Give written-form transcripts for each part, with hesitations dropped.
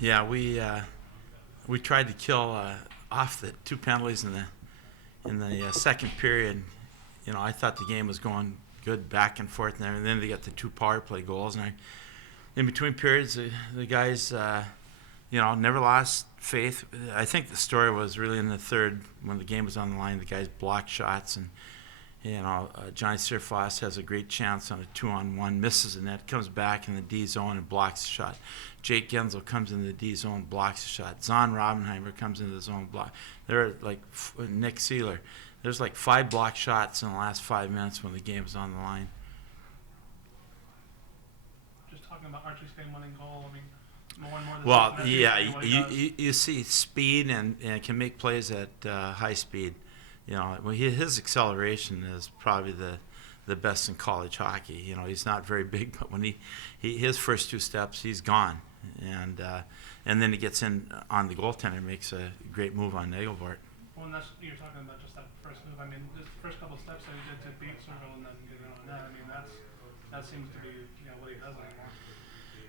Yeah, we tried to kill off the two penalties in the second period. I thought the game was going good back and forth, and then they got the two power play goals. And in between periods, the guys, never lost faith. I think the story was really in the third when the game was on the line. The guys blocked shots, and Johnny Sirfoss has a great chance on a 2-on-1, misses the net, comes back in the D zone and blocks the shot. Jake Gensel comes in the D zone, blocks the shot. Zahn Robbenheimer comes into the zone, block. There are Nick Seeler. There's 5 blocked shots in the last 5 minutes when the game was on the line. Just talking about Archie's game-winning goal, I mean, more and more. Well, yeah, you see speed and can make plays at high speed. His acceleration is probably the best in college hockey. He's not very big, but when his first 2 steps, he's gone, and then he gets in on the goaltender, makes a great move on Nagelbart. Well, and you're talking about just that first move. I mean, just the first couple of steps that he did to beat Circle and then net. I mean, that seems to be what he does anymore.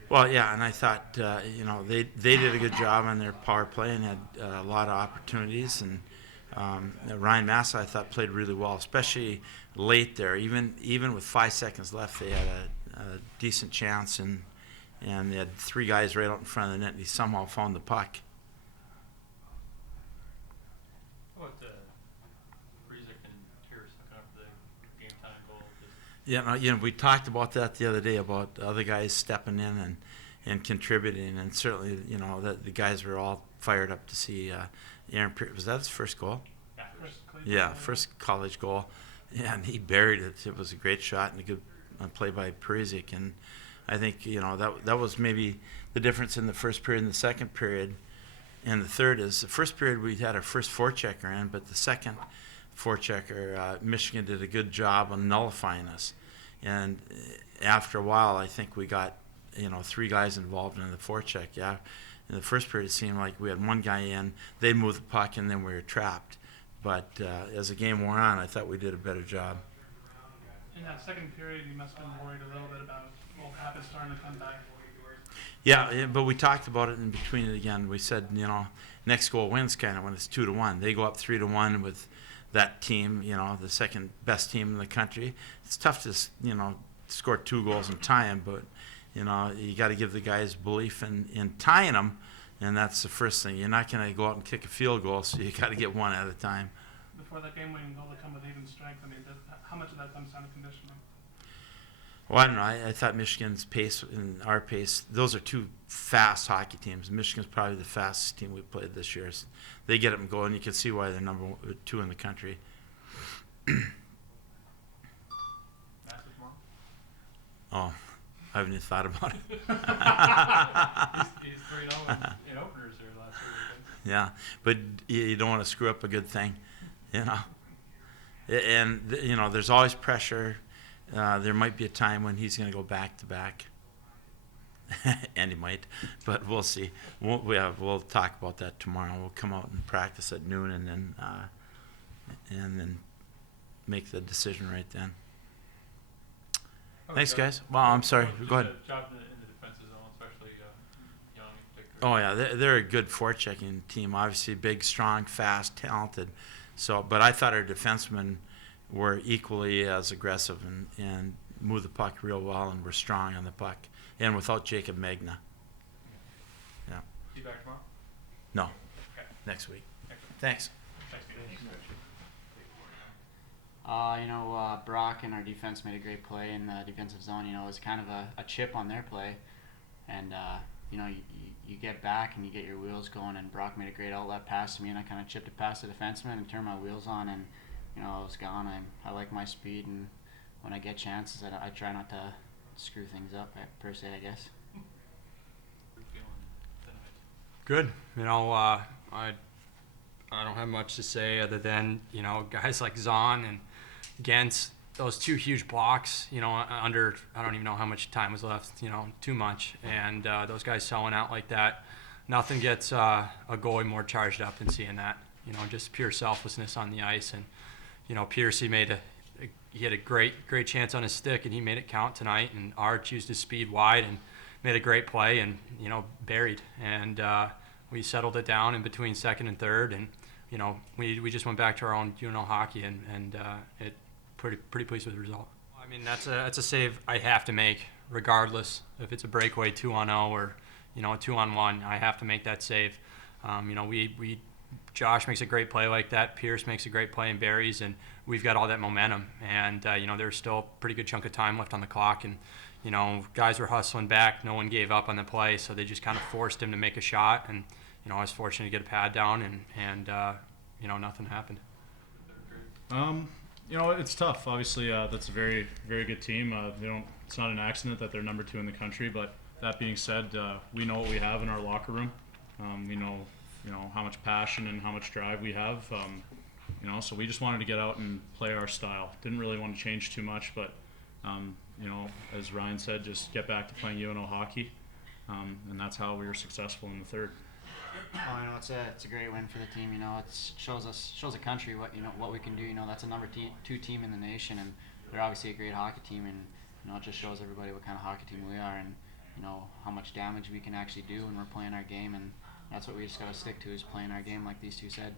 Well, yeah, and I thought they did a good job on their power play and had a lot of opportunities. And Ryan Massa, I thought, played really well, especially late there. Even with 5 seconds left, they had a decent chance, and they had 3 guys right out in front of the net, and he somehow found the puck. What about Friesick and Pierce looking up the game time goal? Yeah, we talked about that the other day about other guys stepping in and contributing, and certainly that the guys were all fired up to see Aaron Pierce. Was that his first goal? Yeah, first college goal, and he buried it. It was a great shot and a good play by Perizic, and I think that was maybe the difference in the first period and the second period. And the third is the first period we had our first forechecker in, but the second forechecker, Michigan did a good job on nullifying us. And after a while, I think we got 3 guys involved in the forecheck. Yeah, in the first period, it seemed like we had 1 guy in, they moved the puck, and then we were trapped. But as the game wore on, I thought we did a better job. In that second period, you must have been worried a little bit about old habits starting to come back. Yeah, but we talked about it in between it again. We said, next goal wins kind of when it's 2-1. They go up 3-1 with that team, the second best team in the country. It's tough to, score 2 goals and tie them, but, you got to give the guys belief in tying them, and that's the first thing. You're not going to go out and kick a field goal, so you got to get 1 at a time. Before that game-winning goal to come with even strength, I mean, how much of that comes down to conditioning? Well, I don't know. I thought Michigan's pace and our pace, those are 2 fast hockey teams. Michigan's probably the fastest team we played this year. So they get them going. You can see why they're number 2 in the country. Oh, I haven't even thought about it. He's 3-0 in openers there last week. Yeah, but you don't want to screw up a good thing, And, there's always pressure. There might be a time when he's going to go back-to-back, and he might, but we'll see. We'll talk about that tomorrow. We'll come out and practice at noon, and then make the decision right then. Thanks, guys. Well, I'm sorry. Go ahead. Job in the defensive zone, especially young in particular. Oh yeah, they're a good forechecking team. Obviously, big, strong, fast, talented. So, but I thought our defensemen were equally as aggressive and moved the puck real well and were strong on the puck. And without Jacob Magna. Yeah. You back tomorrow? No. Okay. Next week. Thanks, Thanks. Brock and our defense made a great play in the defensive zone. It was kind of a chip on their play. And, you get back and you get your wheels going, and Brock made a great outlet pass to me, and I kind of chipped it past the defenseman and turned my wheels on, and, I was gone. I like my speed, and when I get chances, I try not to screw things up, per se, I guess. Good. I don't have much to say other than, guys like Zahn and Gens, those 2 huge blocks, under, I don't even know how much time was left, too much. And those guys selling out like that, nothing gets a goalie more charged up than seeing that. Just pure selflessness on the ice. And, Pierce, he had a great chance on his stick, and he made it count tonight. And Arch used his speed wide and made a great play and, buried. And we settled it down in between second and third, and, we just went back to our own UNO hockey, and it pretty pleased with the result. I mean, that's a save I have to make, regardless if it's a breakaway 2-on-0 or, a 2-on-1. I have to make that save. Josh makes a great play like that. Pierce makes a great play and buries, and we've got all that momentum. And there's still a pretty good chunk of time left on the clock, and guys were hustling back. No one gave up on the play, so they just kind of forced him to make a shot. And I was fortunate to get a pad down, and nothing happened. It's tough. Obviously, that's a very, very good team. It's not an accident that they're number 2 in the country. But that being said, we know what we have in our locker room. We know how much passion and how much drive we have. So we just wanted to get out and play our style. Didn't really want to change too much, but as Ryan said, just get back to playing UNO hockey, and that's how we were successful in the third. Oh, it's a great win for the team. It shows the country what we can do. That's a number 2 team in the nation, and they're obviously a great hockey team. And it just shows everybody what kind of hockey team we are, and how much damage we can actually do when we're playing our game. And that's what we just got to stick to, is playing our game like these two said.